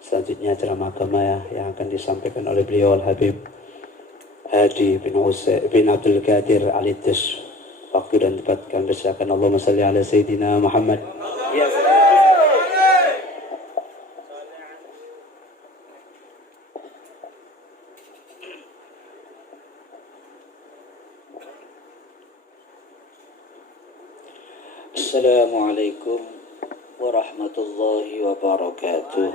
Selanjutnya ceramah agama yang akan disampaikan oleh beliau Al-Habib Hadi bin Abdul Qadir Al-Itis. Waktu dan tempat kami persilakan. Allahumma salli ala Sayyidina Muhammad. Assalamualaikum warahmatullahi wabarakatuh.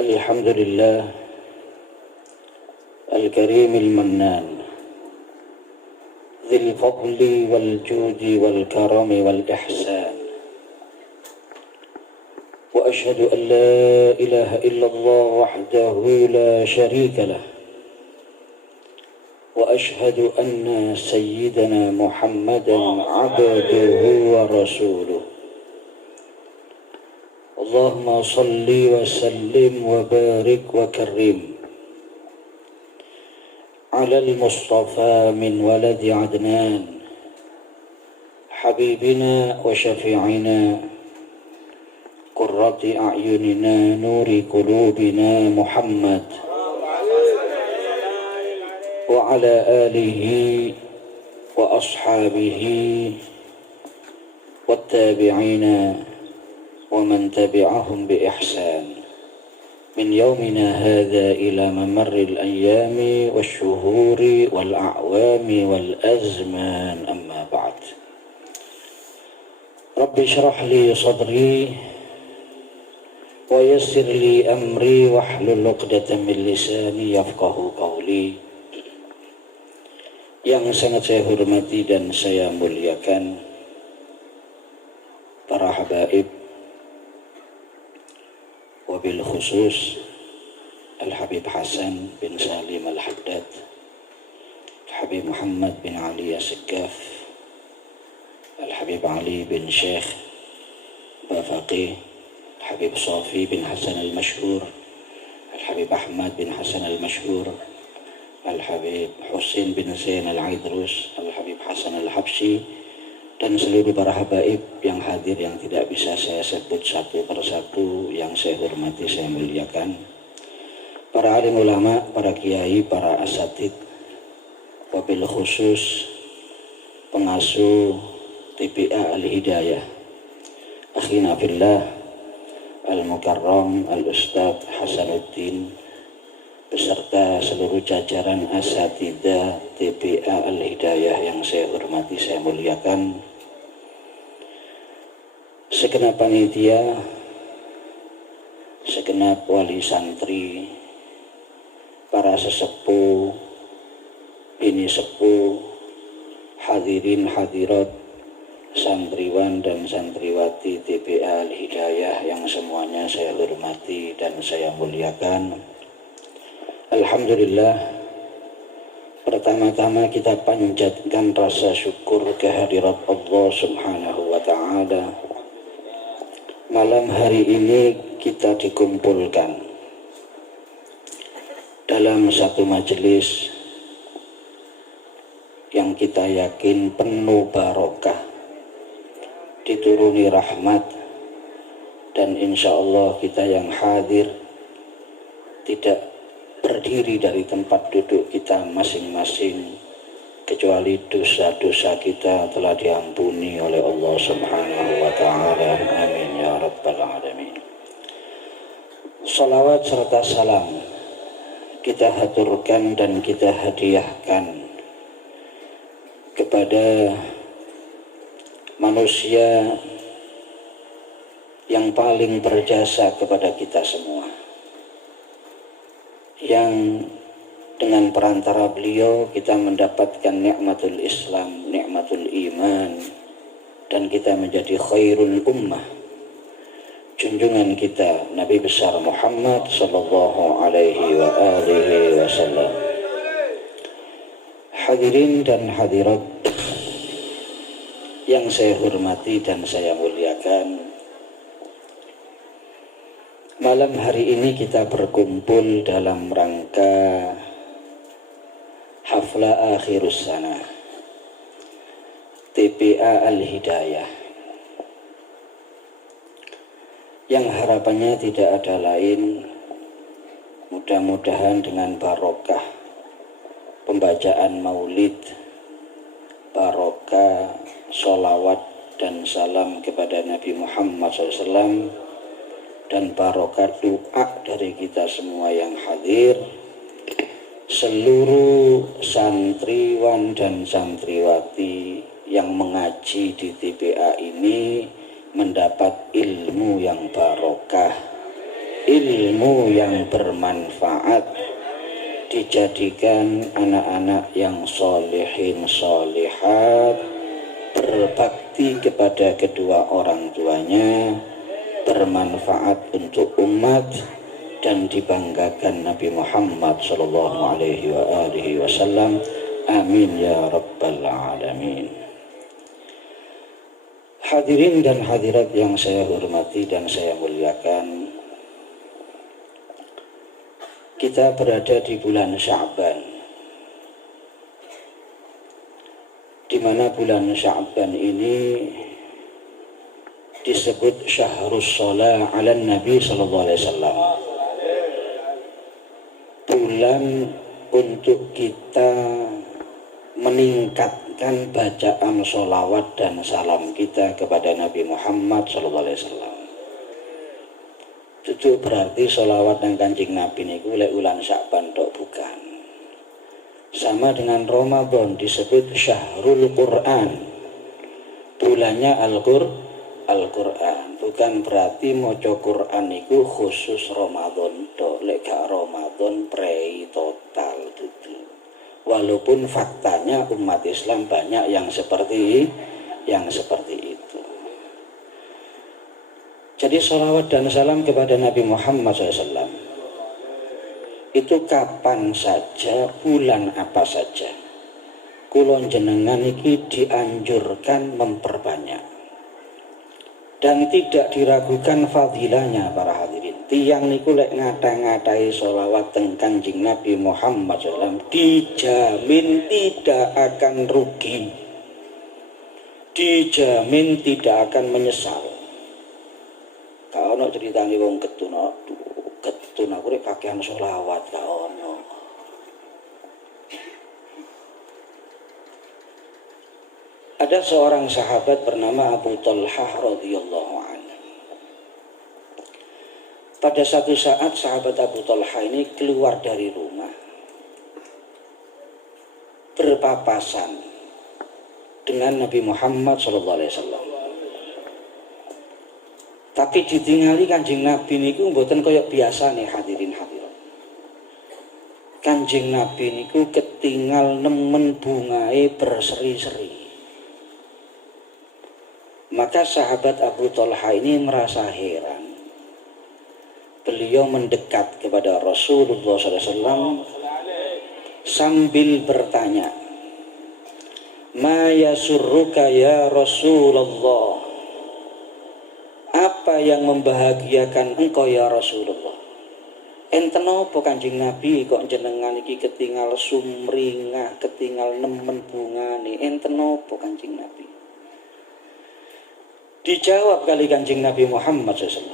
Alhamdulillah Al-Karim Al-Mannan Dzil Fadli wal Judi wal Karami wal Ihsan. Wa ashhadu an la ilaha illallah wahdahu la sharika lah. وأشهد أن سيدنا محمدا عبده ورسوله. اللهم صل وسلم وبارك وكرم على المصطفى من ولد عدنان حبيبنا وشفيعنا قرة أعيننا نور قلوبنا محمد وعلى آله وأصحابه والتابعين ومن تبعهم بإحسان من يومنا هذا إلى ممر الأيام والشهور والأعوام والأزمان. أما بعد. رب اشرح لي صدري ويسر لي أمري واحلل عقدة من لساني يفقه قولي. Yang sangat saya hormati dan saya muliakan para habaib, wabil khusus Al-Habib Hasan bin Salim Al-Haddad, Al-Habib Muhammad bin Ali As-Sikkaf, Al-Habib Ali bin Syekh Bafaqih, Al-Habib Safi bin Hasan Al-Mashhur, Al-Habib Ahmad bin Hasan Al-Mashhur, Al-Habib Husin bin Zain Al-Aidrus, Al-Habib Hasan Al-Habsyi, dan seluruh para habaib yang hadir yang tidak bisa saya sebut satu persatu, yang saya hormati, saya muliakan. Para alim ulama, para kiai, para asatid, wabil khusus pengasuh TPA Al-Hidayah, akhina fillah Al-Mukarram Al-Ustadz Hasanuddin, beserta seluruh jajaran asatidzah TPA Al-Hidayah yang saya hormati, saya muliakan. Segenap panitia, segenap wali santri, para sesepuh, bini sepuh, hadirin hadirat, santriwan dan santriwati TPA Al-Hidayah yang semuanya saya hormati dan saya muliakan. Alhamdulillah, pertama-tama kita panjatkan rasa syukur kehadirat Allah Subhanahu wa Ta'ala. Malam hari ini kita dikumpulkan dalam satu majelis yang kita yakin penuh barokah, dituruni rahmat, dan insya Allah kita yang hadir tidak berdiri dari tempat duduk kita masing-masing, kecuali dosa-dosa kita telah diampuni oleh Allah Subhanahu wa Ta'ala. Amin ya rabbal alamin. Salawat serta salam kita haturkan dan kita hadiahkan kepada manusia yang paling berjasa kepada kita semua, yang dengan perantara beliau kita mendapatkan nikmatul Islam, nikmatul iman, dan kita menjadi khairul ummah. Junjungan kita Nabi besar Muhammad sallallahu alaihi wa alihi wasallam. Hadirin dan hadirat yang saya hormati dan saya muliakan, malam hari ini kita berkumpul dalam rangka hafla akhirus sana TPA Al-Hidayah, yang harapannya tidak ada lain, mudah-mudahan dengan barokah pembacaan maulid, barokah sholawat dan salam kepada Nabi Muhammad SAW, dan barokah doa dari kita semua yang hadir, seluruh santriwan dan santriwati yang mengaji di TPA ini mendapat ilmu yang barokah, ilmu yang bermanfaat, dijadikan anak-anak yang solehin solehat, berbakti kepada kedua orang tuanya, bermanfaat untuk umat, dan dibanggakan Nabi Muhammad sallallahu alaihi wasallam. Amin ya rabbal alamin. Hadirin dan hadirat yang saya hormati dan saya muliakan, kita berada di bulan Sya'ban, di mana bulan Sya'ban ini disebut syahrus shalah ala Nabi sallallahu alaihi wasallam, bulan untuk kita meningkatkan bacaan sholawat dan salam kita kepada Nabi Muhammad sallallahu alaihi wasallam. Itu berarti sholawat dan Kanjeng Nabi niku lek bulan Sya'ban tok, bukan. Sama dengan Ramadan disebut syahrul Quran, bulannya Al-Quran. Bukan berarti maca Quran itu khusus Ramadan tok, lek gak Ramadan prei total gitu. Walaupun faktanya umat Islam banyak yang seperti itu. Jadi sholawat dan salam kepada Nabi Muhammad SAW itu kapan saja, bulan apa saja, kulon jenengan iki dianjurkan memperbanyak, dan tidak diragukan fadilahnya para hadirin. Tiang niku lek ngata-ngatai sholawat teng Kanjeng Nabi Muhammad SAW dijamin tidak akan rugi, dijamin tidak akan menyesal. Kau nak ceritanya wong ketun aku rek kakean sholawat kau no. Ada seorang sahabat bernama Abu Talhah radhiyallahu anhu. Pada satu saat sahabat Abu Talhah ini keluar dari rumah, berpapasan dengan Nabi Muhammad SAW. Tapi ditingali Kanjeng Nabi niku mboten kaya biasa nih hadirin hadirat. Kanjeng Nabi niku ketinggal nemen bungae berseri-seri. Maka sahabat Abu Talha ini merasa heran. Beliau mendekat kepada Rasulullah SAW sambil bertanya, "Ma yasurruka ya Rasulullah?" Apa yang membahagiakan engkau ya Rasulullah? Enten apa Kanjeng Nabi kok jenengan iki ketinggal sumringah, ketinggal nemen bungane? Enten apa Kanjeng Nabi? Dijawab kali Kanjeng Nabi Muhammad SAW,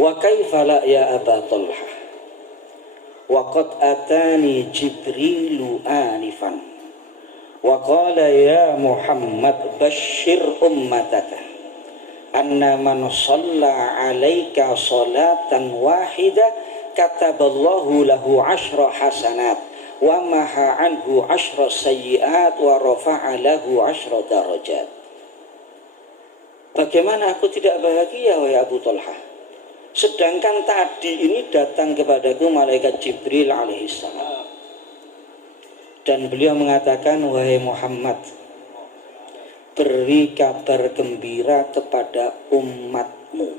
"Wa kaifa la ya Aba Talha? Wa qad atani Jibrilu anifan wa qala ya Muhammad bashir ummataka anna man shalla alaika salatan wahida kataballahu lahu 10 hasanat wa maha anhu 10 sayyiat wa rafa'a lahu 10 darajat." Bagaimana aku tidak bahagia wahai Abu Talha, sedangkan tadi ini datang kepadaku malaikat Jibril alaihissalam dan beliau mengatakan, "Wahai Muhammad, beri kabar gembira kepada umatmu."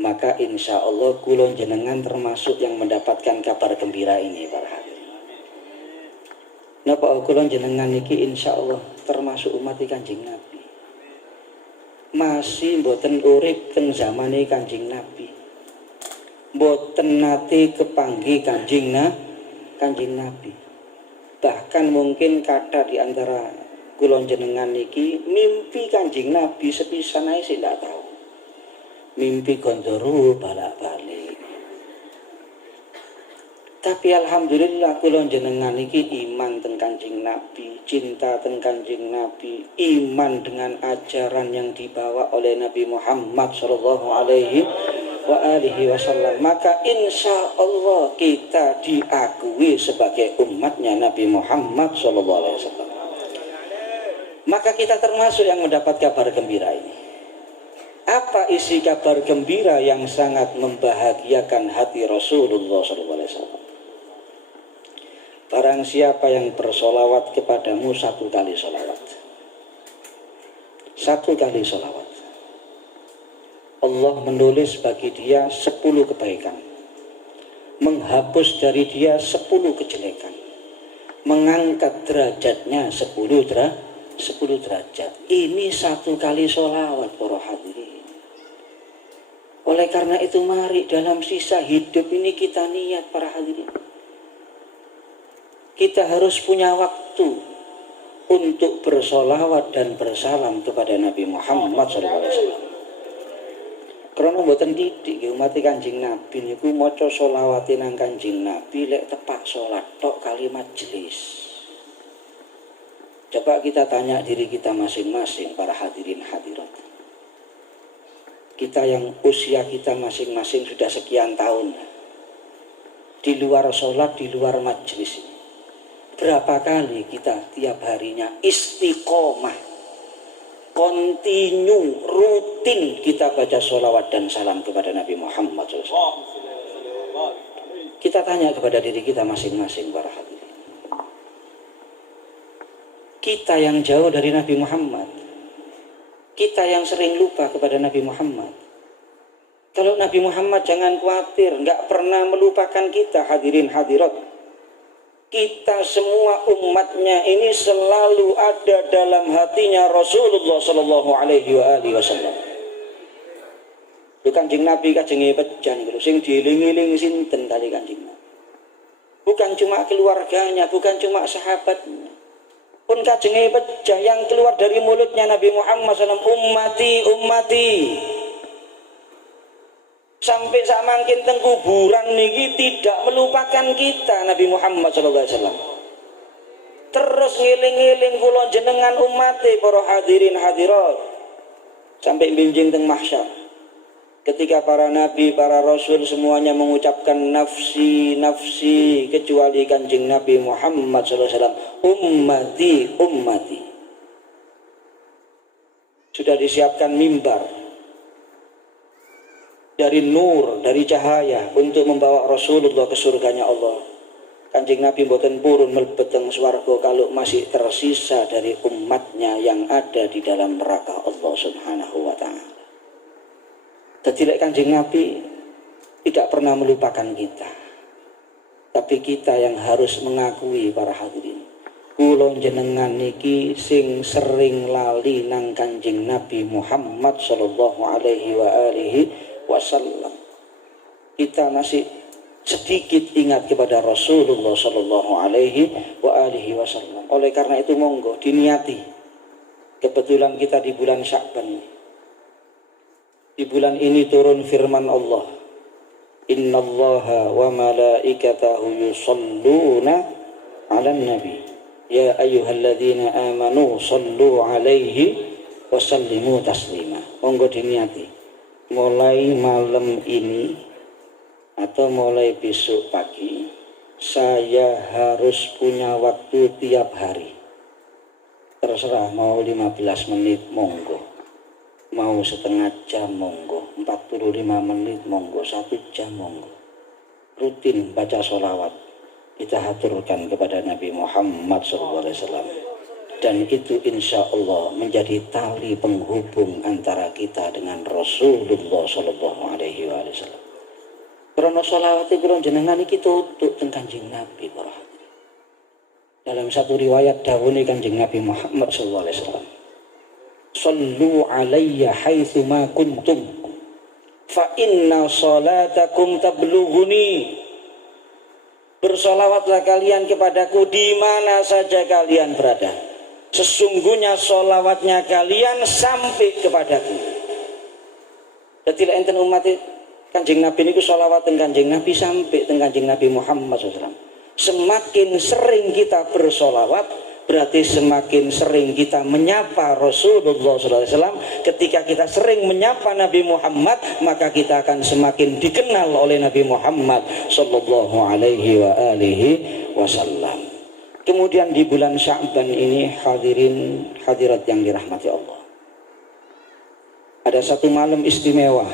Maka insya Allah kulon jenengan termasuk yang mendapatkan kabar gembira ini para hadirin. Napa kulon jenengan iki insya Allah termasuk umat Kanjeng Nabi, masih mboten urip teng zamane Kanjeng Nabi, mboten nate kepanggih Kanjeng Nabi. Bahkan mungkin kata di antara kula jenengan niki mimpi Kanjeng Nabi sepisan ae sing ndak tahu. Mimpi gondoro balak-balik. Tapi alhamdulillah kula jenengan niki iman teng Kanjeng Nabi, cinta teng Kanjeng Nabi, iman dengan ajaran yang dibawa oleh Nabi Muhammad sallallahu alaihi wa alihi wasallam. Maka insya Allah kita diakui sebagai umatnya Nabi Muhammad sallallahu alaihi wasallam. Maka kita termasuk yang mendapat kabar gembira ini. Apa isi kabar gembira yang sangat membahagiakan hati Rasulullah sallallahu alaihi wasallam? Barang siapa yang bersolawat kepadamu 1 kali solawat, 1 kali solawat, Allah menulis bagi dia 10 kebaikan, menghapus dari dia 10 kejelekan, mengangkat derajatnya 10 derajat. Ini 1 kali solawat para hadirin. Oleh karena itu mari dalam sisa hidup ini kita niat para hadirin. Kita harus punya waktu untuk bersolawat dan bersalam kepada Nabi Muhammad SAW. Karena mboten didik umat Kanjeng Nabi niku maca selawate nang Kanjeng Nabi lek tepak salat tok kali majelis. Coba kita tanya diri kita masing-masing para hadirin hadirat. Kita yang usia kita masing-masing sudah sekian tahun di luar sholat, di luar majelis, berapa kali kita tiap harinya istiqomah, kontinu, rutin kita baca sholawat dan salam kepada Nabi Muhammad SAW. Kita tanya kepada diri kita masing-masing para hadirin. Kita yang jauh dari Nabi Muhammad, kita yang sering lupa kepada Nabi Muhammad. Kalau Nabi Muhammad jangan khawatir, nggak pernah melupakan kita hadirin hadirat. Kita semua umatnya ini selalu ada dalam hatinya Rasulullah Sallallahu Alaihi Wasallam. Kanjeng Nabi kajenge pejan gitu, sing dieling-eling sinten kali Kanjeng Nabi. Bukan cuma keluarganya, bukan cuma sahabatnya. Pun kajenge pejah yang keluar dari mulutnya Nabi Muhammad SAW, ummati, ummati. Sampai sak mangkin teng kuburan niki tidak melupakan kita Nabi Muhammad SAW. Terus ngiling-ngiling kula jenengan ummate para hadirin hadirat. Sampai bimbing teng mahsyar. Ketika para nabi, para rasul semuanya mengucapkan nafsi, nafsi, kecuali Kanjeng Nabi Muhammad SAW, ummati, ummati. Sudah disiapkan mimbar dari nur, dari cahaya untuk membawa Rasulullah ke surganya Allah. Kanjeng Nabi mboten purun mlebet teng swarga kalau masih tersisa dari umatnya yang ada di dalam neraka Allah Subhanahu wa taala. Jadi Kanjeng Nabi tidak pernah melupakan kita. Tapi kita yang harus mengakui para hadirin. Kula jenengan niki sing sering lali nang Kanjeng Nabi Muhammad sallallahu alaihi wa alihi wasallam. Kita masih sedikit ingat kepada Rasulullah sallallahu alaihi wa alihi wasallam. Oleh karena itu monggo diniati. Kebetulan kita di bulan Sya'ban. Di bulan ini turun firman Allah, innallaha wa malaikatahu yusalluna 'alan nabi ya ayyuhalladzina amanu sallu 'alaihi wa sallimu taslima. Monggo diniati mulai malam ini atau mulai besok pagi saya harus punya waktu tiap hari, terserah mau 15 menit monggo, mau setengah jam monggo, 45 menit monggo, 1 jam monggo. Rutin baca sholawat kita haturkan kepada Nabi Muhammad SAW. Dan itu insya Allah menjadi tali penghubung antara kita dengan Rasulullah SAW. Karena sholawat itu jenengan iki tutuk teng Kanjeng Nabi para hadirin. Dalam satu riwayat dawuhe Kanjeng Nabi Muhammad SAW. Sallu alayya haitsu ma kuntum fa inna salatakum tablughuni. Bersolawatlah kalian kepadaku di mana saja kalian berada. Sesungguhnya solawatnya kalian sampai kepadaku. Jadi enten umat Kanjeng Nabi niku solawat teng Kanjeng Nabi sampai teng Kanjeng Nabi Muhammad SAW. Semakin sering kita bersolawat, berarti semakin sering kita menyapa Rasulullah SAW. Ketika kita sering menyapa Nabi Muhammad, maka kita akan semakin dikenal oleh Nabi Muhammad Sallallahu Alaihi Wasallam. Kemudian di bulan Sya'ban ini, hadirin hadirat yang dirahmati Allah, ada satu malam istimewa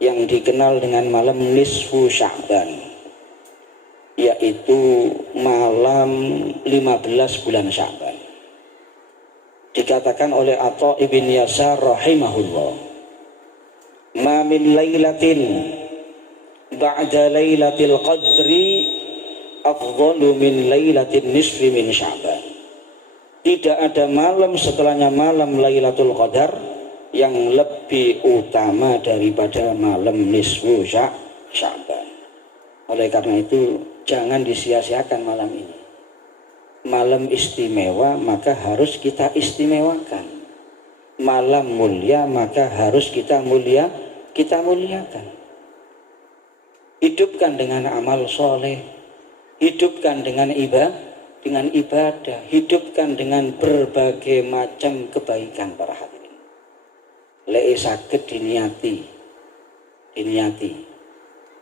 yang dikenal dengan malam nisfu Sya'ban, yaitu malam 15 bulan Sya'ban. Dikatakan oleh Atha ibn Yasar rahimahullah, ma min lailatin ba'da lailatil qadri afdalu min lailatin nisfi min Sya'ban. Tidak ada malam setelahnya malam Lailatul Qadar yang lebih utama daripada malam nisfu Sya'ban. Oleh karena itu jangan disia-siakan malam ini. Malam istimewa maka harus kita istimewakan. Malam mulia maka harus kita muliakan. Hidupkan dengan amal soleh, hidupkan dengan ibadah, hidupkan dengan berbagai macam kebaikan para hadirin. Lek saged diniati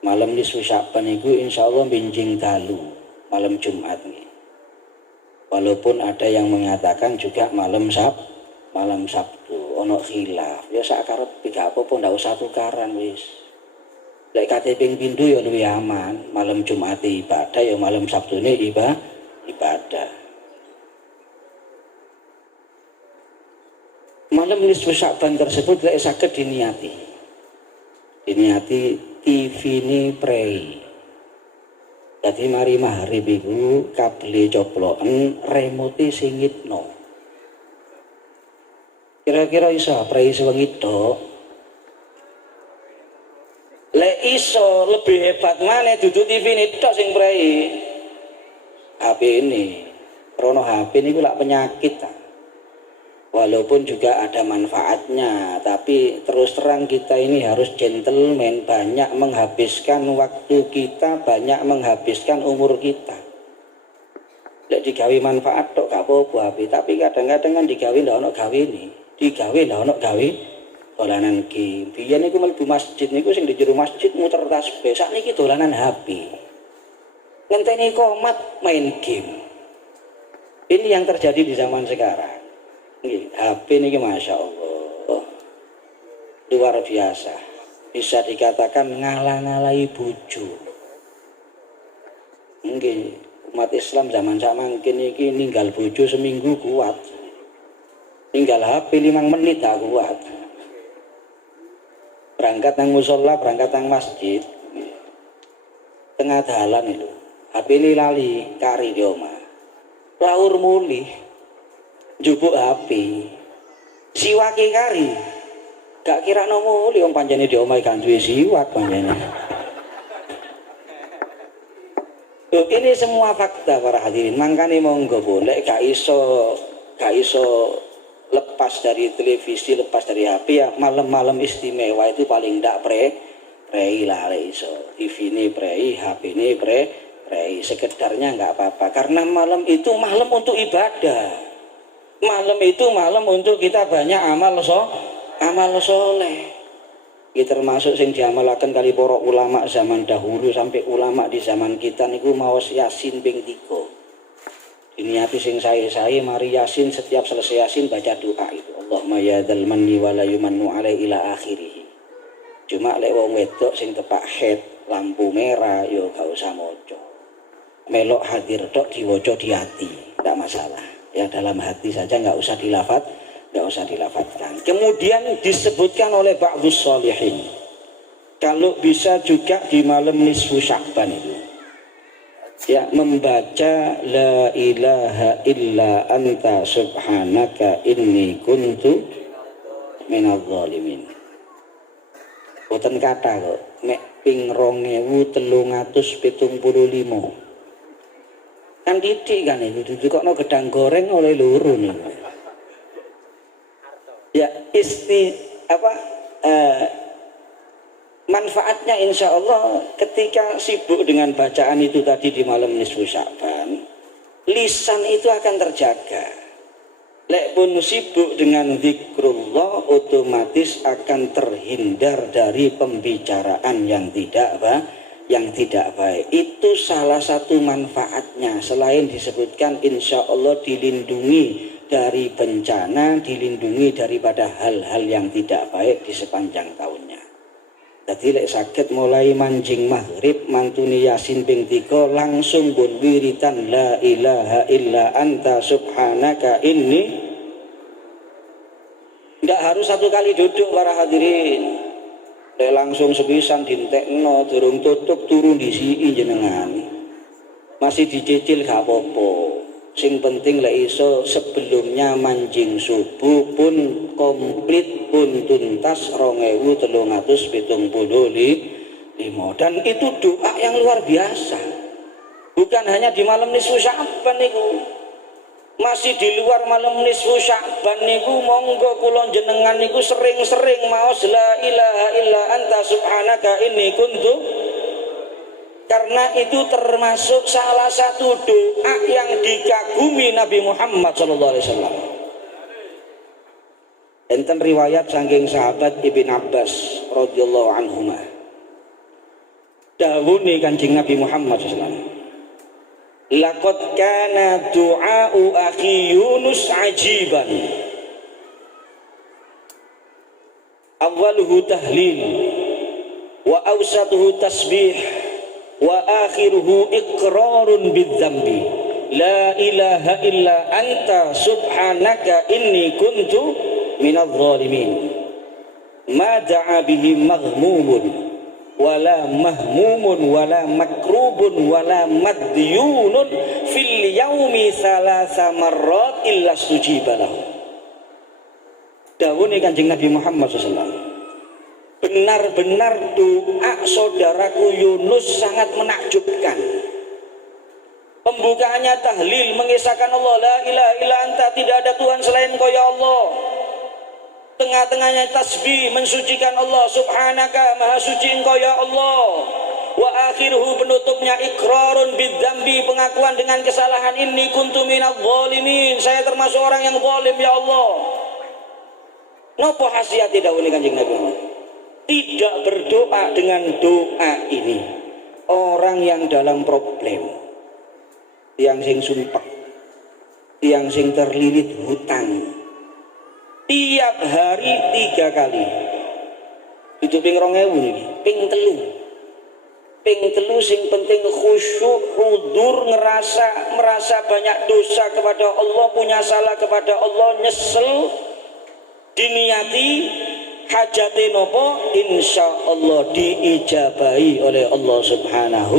malam nisfu Sya'ban itu insyaallah benjing dalu malam Jumat nih. Walaupun ada yang mengatakan juga malam Sabtu ono khilaf, ya sak karep gak apa-apa ndak usah tukaran wis. Lek kate ping pindho ya luwih aman, malam Jumat ibadah ya malam Sabtu ini ibadah. Malam nisfu Sya'ban tersebut lek saged diniati TV ini prei. Jadi mari maghrib iku kabel coploken remote singitno. Kira-kira iso prei sewengi tok. Lek iso lebih hebat maneh dudu TV ini tok sing prei. HP ini, krono HP ini lak penyakit ta. Walaupun juga ada manfaatnya, tapi terus terang kita ini harus gentleman, banyak menghabiskan waktu kita, banyak menghabiskan umur kita. Lek digawe manfaat tok gak apa-apa HP, tapi kadang-kadang kan digawe ndak ono gawe ini, digawe ndak ono gawe dolanan game. Biyen niku mlebu masjid niku sing di jero masjid muter tasbih, sakniki dolanan HP. Ngenteni komat main game. Ini yang terjadi di zaman sekarang. HP ini Masya Allah luar biasa, bisa dikatakan ngalah-ngalahi bojo. Nggih, umat Islam zaman samangkin iki ninggal bojo seminggu kuat, ninggal HP 5 menit tak kuat. Berangkat nang musala, berangkat nang masjid, tengah dalan itu HP ini lali kari di omah, laur mulih jupuk HP siwake kari gak kira nomo li wong pancene di omah kan duwe siwak pancene. Ini semua fakta para hadirin, makane monggo boleh gak iso lepas dari televisi, lepas dari HP ya. Malam-malam istimewa itu paling ndak prei lah iso. TV ini prei, HP ini prei, sekedarnya nggak apa-apa karena malam itu malam untuk ibadah. Malam itu malam untuk kita banyak amal soleh. Ini termasuk yang diamalakan kali para ulama zaman dahulu sampai ulama di zaman kita niku maos Yasin ping 3. Diniati sing saya mari Yasin, setiap selesai Yasin baca doa itu. Allahumma ya dzal manni wa la yumannu alai ila akhirih. Cuma lek wong wedok sing tepak head lampu merah yo gak usah maca. Melok hadir tok diwaca di hati, enggak masalah. Yang dalam hati saja nggak usah dilafatkan. Kemudian disebutkan oleh ba'dus sholihin, kalau bisa juga di malam nisfu Sya'ban itu ya membaca la ilaha illa anta subhanaka inni kuntu minadh dhalimin. Boten kata kok nek ping 2375. Kan titik kan itu dikokno gedang goreng oleh loro nih. Ya manfaatnya insya Allah ketika sibuk dengan bacaan itu tadi di malam nisfu Sya'ban, lisan itu akan terjaga. Lek pun sibuk dengan zikrullah, otomatis akan terhindar dari pembicaraan yang tidak baik. Itu salah satu manfaatnya. Selain disebutkan insya Allah dilindungi dari bencana, dilindungi daripada hal-hal yang tidak baik di sepanjang tahunnya. Jadi lek sakit mulai manjing maghrib mantuni Yasin ping 3 langsung bun wiritan la ilaha illa anta subhanaka inni. Tidak harus satu kali duduk para hadirin. Langsung sepisan dintekno durung tutup turun di sini jenengan masih dicicil gak apa-apa. Sing penting lek iso sebelumnya manjing subuh pun komplit pun tuntas 2375 dan itu doa yang luar biasa. Bukan hanya di malam nisfu Sya'ban niku, masih di luar malam nisfu Sya'ban niku monggo kula jenengan niku sering-sering maos la ilaha illa anta subhanaka inni kuntu, karena itu termasuk salah satu doa yang dikagumi Nabi Muhammad SAW. Enten riwayat saking sahabat Ibn Abbas radhiyallahu anhuma, dawuhe Kanjeng Nabi Muhammad SAW, laqad kana du'a'u akhi Yunus ajiban. Awwaluhu tahlil wa awsatuhu tasbih wa akhiruhu iqrarun bidzambi. La ilaha illa anta subhanaka inni kuntu minadh dhalimin. Ma da'a bihi maghmumun wala mahmumun wala makrubun wala madyunun fil yaumi thalatha marrat illa stujiba lahu. Dawuhe Kanjeng Nabi Muhammad SAW, benar-benar doa saudaraku Yunus sangat menakjubkan. Pembukaannya tahlil, mengisahkan Allah, la ilaha illa anta, tidak ada Tuhan selain Kau ya Allah. Tengah-tengahnya tasbih, mensucikan Allah, subhanaka, maha suci Engkau ya Allah. Wa akhiruhu, penutupnya iqrarun bidzambi, pengakuan dengan kesalahan, inni kuntu minadh dhalimin, saya termasuk orang yang zalim ya Allah. Napa khasiat dawuhe Kanjeng Nabi Muhammad? Tidak berdoa dengan doa ini orang yang dalam problem, yang sing sumpek, yang sing terlilit hutang, tiap hari 3 kali itu ping 2000 niki, ping 3 sing penting khusyuk, hudur, merasa banyak dosa kepada Allah, punya salah kepada Allah, nyesel, diniati hajate nopo insya Allah diijabahi oleh Allah Subhanahu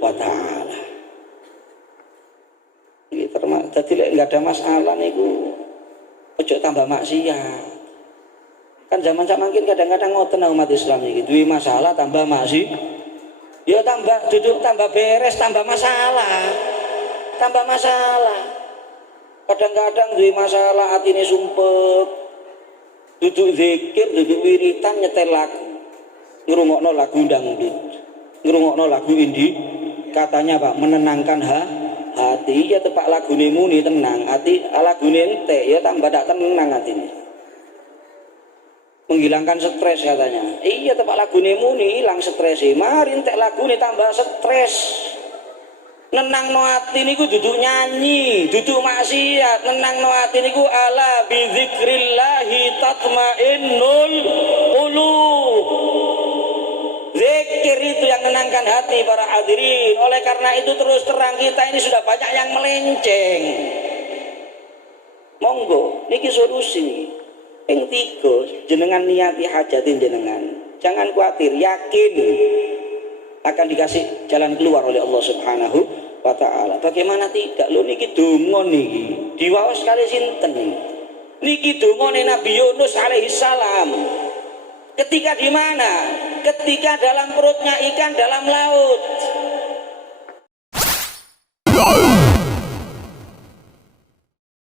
wa ta'ala. Ini termasuk tadi nggak ada masalah niku, ojo tambah maksiat. Kan zaman sak mungkin kadang-kadang ngoten umat Islam iki duwe masalah tambah maksiat. Ya tambah duduk tambah beres tambah masalah. Tambah masalah. Kadang-kadang duwe masalah atine sumpek. Duduk zikir, duduk wiritan, nyetel lagu, ngerungokno lagu dangdut, ngerungokno lagu indie, katanya Pak menenangkan hati. Ya tepak lagune muni tenang, hati lagune entek ya tambah dak tenang hatine. Menghilangkan stres katanya. Iya tepak lagune muni hilang stres. Mari entek lagune tambah stres. Nenang no hati niku duduk nyanyi, duduk maksiat. Nenang no hati niku ala bi dzikrillahi tatmainnul qulub. Zikir itu yang menenangkan hati para hadirin. Oleh karena itu terus terang kita ini sudah banyak yang melenceng. Monggo niki solusi. Ping 3 jenengan niati hajatin jenengan. Jangan khawatir, yakin akan dikasih jalan keluar oleh Allah Subhanahu wa ta'ala. Bagaimana tidak? Lho niki donga niki diwaos kali sinten niki? Niki dongane Nabi Yunus alaihi salam. Ketika di mana? Ketika dalam perutnya ikan dalam laut.